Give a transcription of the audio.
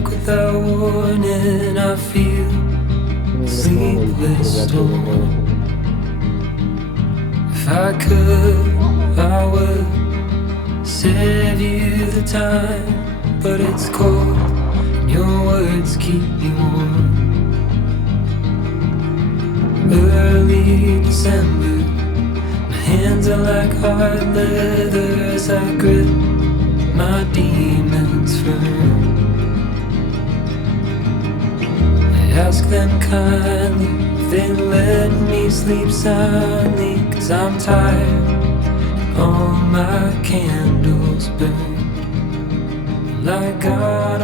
strike without warning. I feel sleepless storm. If I could, I would save you the time, but it's cold and your words keep me warm. Early December, my hands are like hard leather as I grip my demons firm. I ask them kindly if they let me sleep soundly, 'cause I'm tired and all my candles burned. Like God